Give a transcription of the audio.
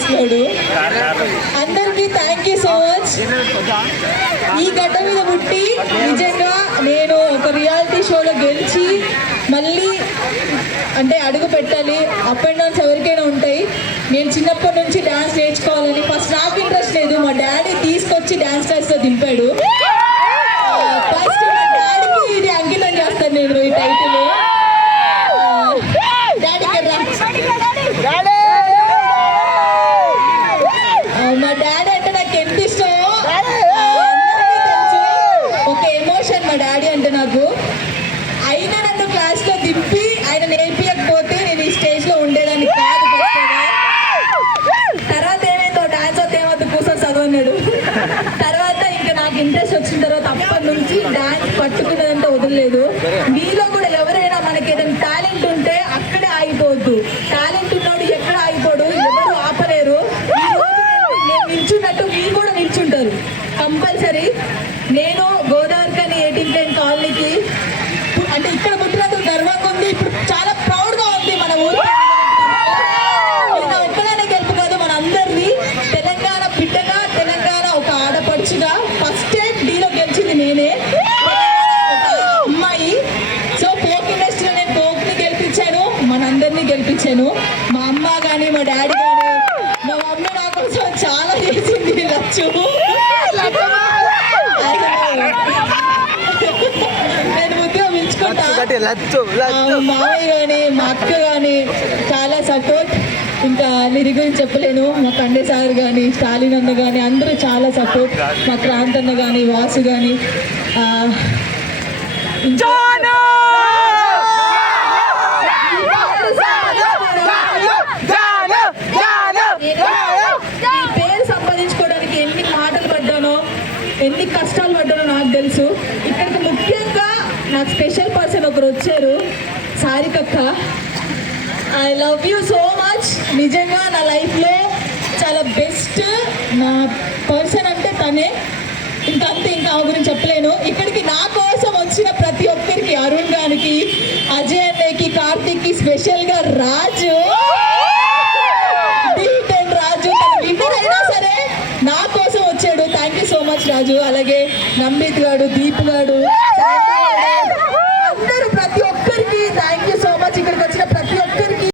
చేస్తున్నాడు. అందరికీ thank you so much. ఈ గడ్డ మీద పుట్టి నిజంగా నేను ఒక రియాలిటీ షోలో గెలిచి మళ్ళీ అంటే అడుగు పెట్టాలి. అప్ అండ్ డౌన్స్ ఎవరికైనా ఉంటాయి. నేను చిన్నప్పటి నుంచి డ్యాన్స్ నేర్చుకోవాలని ఫస్ట్ నాకు ఇంట్రెస్ట్ లేదు. మా డాడీ తీసుకొచ్చి డ్యాన్స్ క్లాస్లో దింపాడు. ఫస్ట్ మా డాడీకి ఇది అంకితం చేస్తాను నేను ఈ టైటిల్. మా డాడీ అంటే నాకు ఎంత ఇష్టమో అందరికీ తెలుసు. ఒక ఎమోషన్ మా డాడీ అంటే నాకు. అయినా నన్ను క్లాస్లో దింపి ఆయన నేర్పించకపోతే నేను ఈ స్టేజ్లో ఉండేదాన్ని కాదు. తర్వాత ఏమైందో డాన్స్ వస్తే ఏమవుతుంది కూర్చొని చదవన్నాడు. తర్వాత ఇంకా నాకు ఇంట్రెస్ట్ వచ్చిన తర్వాత అప్పటి నుంచి డాన్స్ పట్టుకున్నదంటే వదలలేదు. మీలో కూడా ఎవరైనా మనకి ఏదైనా టాలెంట్ ఉంటే అక్కడే ఆగిపోవద్దు. టాలెంట్ ఉన్నోడు ఎక్కడ ఆగిపోడు, ఎవరు ఆపలేరు. నేను నిల్చున్నట్టు మీరు కూడా నిల్చుంటారు కంపల్సరీ. నేను గోదావరికని 18 కాలనీకి అంటే ఇక్కడ పుట్టినందుకు గర్వంగా ఉంది. ఇప్పుడు చాలా ప్రౌడ్గా ఉంది మన ఊరు. నేను ఒక్కదానే గెలుపు కాదు, మన అందరినీ తెలంగాణ బిడ్డగా, తెలంగాణ ఒక ఆడపడుచుగా ఫస్ట్ టైం డీలో గెలిచింది నేనే, ఒక అమ్మాయి. సో ఫోక్ ఇండస్ట్రీలో నేను ఫోక్ని గెలిపించాను, మనందరినీ గెలిపించాను. మా అమ్మ కానీ మా డాడీ కానీ, మా మమ్మీ నా కోసం చాలా చేసింది. లచ్చు నేను ముద్దుగా పిలుచుకుంటా. మామయ్య కానీ మా అక్క కానీ చాలా సపోర్ట్. ఇంకా లిరి గురించి చెప్పలేను. మా కండే సార్ కానీ, స్టాలిన్ అన్న కానీ అందరూ చాలా సపోర్ట్. మా క్రాంత్ అన్న కానీ, వాసు కానీ పేరు సంపాదించుకోవడానికి ఎన్ని మాటలు పడ్డానో, ఎన్ని కష్టాలు పడ్డానో నాకు తెలుసు. ఇక్కడికి ముఖ్యంగా నాకు స్పెషల్ పర్సన్ ఒకరు వచ్చారు, సారికక్క. I love you so much. నిజంగా నా లైఫ్లో చాలా బెస్ట్ నా పర్సన్ అంటే తనే. ఇంకంతే, ఇంకా ఆ గురించి చెప్పలేను. ఇక్కడికి నా కోసం వచ్చిన ప్రతి ఒక్కరికి, అరుణ్ గారికి, అజయ్ అన్నయ్యకి, కార్తిక్కి, స్పెషల్గా రాజు, రాజు తన విన్నర్ అయినా సరే నా కోసం వచ్చాడు. థ్యాంక్ యూ సో మచ్ రాజు. అలాగే నమ్మిత్ గాడు, దీప్ గాడు,